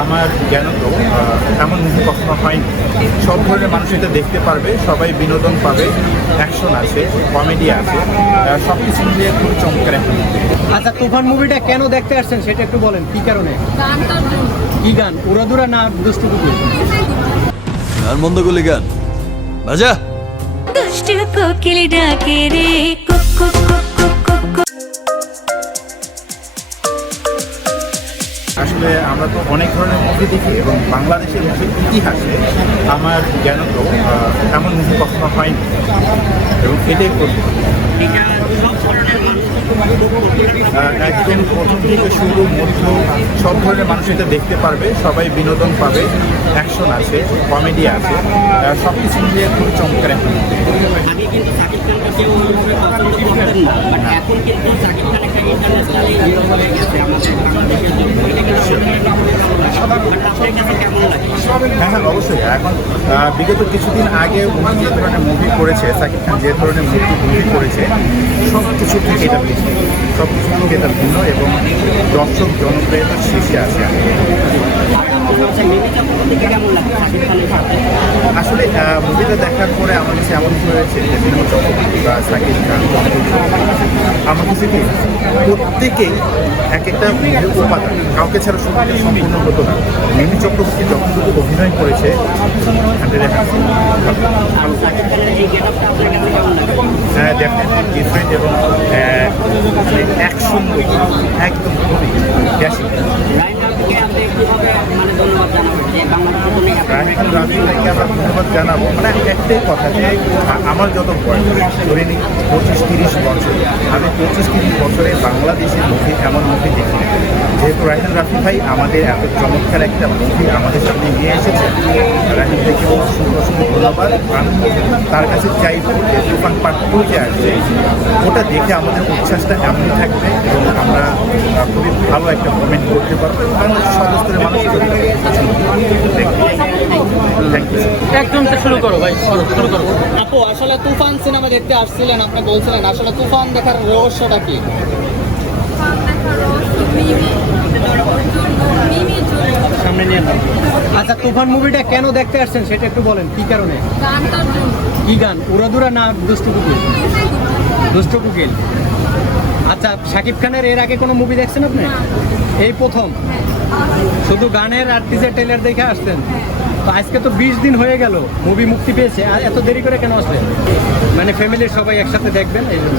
আমার জ্ঞানত তো এমন মুভি কখনো হয়নি। সব ধরনের মানুষ এটা দেখতে পারবে সবাই বিনোদন পাবে অ্যাকশন আছে কমেডি আছে সব কিছু মিলিয়ে খুব চমৎকার একটা মুভি আচ্ছা তুফান মুভিটা কেন দেখতে আসছেন সেটা একটু বলেন কি কারণে? কি গান? উড়াদুরা না দুষ্টু কুকুর গান বন্ধ করলি গান বাজা? দুষ্ট কোকিল ডাকে রে আসলে আমরা তো অনেক ধরনের মুভি দেখি এবং বাংলাদেশের মুভির ইতিহাসে আমার জ্ঞান তো এমন মুভি কখনো হয়নি। এবং এটাই আহ, একদম প্রথম থেকে শুরু মধ্য সব ধরনের মানুষ এটা দেখতে পারবে সবাই বিনোদন পাবে অ্যাকশন আছে কমেডি আছে সব কিছু মিলিয়ে খুবই চমৎকার একটা মুভি আগে কিন্তু সাকিব খানকে কেউ ওইভাবে পছন্দ করতেন না বাট এখন কিন্তু সাকিব খান একটা ইন্টারন্যাশনালি হিরো হয়ে গেছে আমাদের বাংলাদেশের জন্য এটা কিন্তু সত্যি বাট আপনার কাছে কেমন লাগে হ্যাঁ হ্যাঁ অবশ্যই। এখন বিগত কিছুদিন আগে উনি যে ধরনের মুভি করেছে, সাকিব খান যে ধরনের মুভি মুভি করেছে সব কিছু থেকে এটা ভিন্ন। সব কিছু থেকে এটা ভিন্ন এবং দর্শক জনপ্রিয়তার শীর্ষে আছে। কেমন লাগে? আসলে মুভিটা দেখার পরে আমার কাছে এমন হয়েছে যে চক্রবর্তী বা সাকিব খান আমার কাছে কি? প্রত্যেকেই এক একটা উপাদান, কাউকে ছাড়া শুরুটা সম্পূর্ণ হতো না। মিমি চক্রবর্তী যতটুকু অভিনয় করেছে হ্যাঁ ডেফিনেটলি ডিফারেন্ট এবং অ্যাকশন একদম খুবই রায়ন রাফিকে আপনি কীভাবে মানে ধন্যবাদ জানাবেন যে বাংলার রাহিম রাফি ভাইকে আমরা ধন্যবাদ জানাব। মানে একটাই কথা যে আমার যত বয়স, ধরে নিই পঁচিশ তিরিশ বছর, আমি পঁচিশ তিরিশ বছরে বাংলাদেশের মুভি এমন মুভি দেখি যেহেতু রাহিম রাফি ভাই আমাদের এত চমৎকার একটা মুভি আমাদের সামনে নিয়ে এসেছে রাহিম ভাইকেও অসংখ্য অসংখ্য ধন্যবাদ। আমি তার কাছে চাইব যে তুফান পার্ট যে আসছে ওটা দেখে আমাদের উচ্ছ্বাসটা এমনই থাকবে এবং আমরা খুবই ভালো একটা কমেন্ট করতে পারব এবং বাংলাদেশের সদস্যের মানুষ ইউ একদম শুরু করো ভাই শুরু করো। আপু আসলে তুফান সিনেমা দেখতে আসছিলেন আপনি বলছিলেন আসলে তুফান দেখার রহস্যটা কি। আচ্ছা তুফান মুভিটা কেন দেখতে আসছেন সেটা একটু বলেন কি কারণে? কি গান? উড়াদুরা না দুষ্টু কুকুর দুষ্ট কুকিল। আচ্ছা শাকিব খানের এর আগে কোনো মুভি দেখছেন আপনি? এই প্রথম? শুধু গানের আর টিজার ট্রেলার দেখে আসতেন তো আজকে তো বিশ দিন হয়ে গেল মুভি মুক্তি পেয়েছে। আর এত দেরি করে কেন আসলেন? মানে ফ্যামিলির সবাই একসাথে দেখবেন, এই জন্য।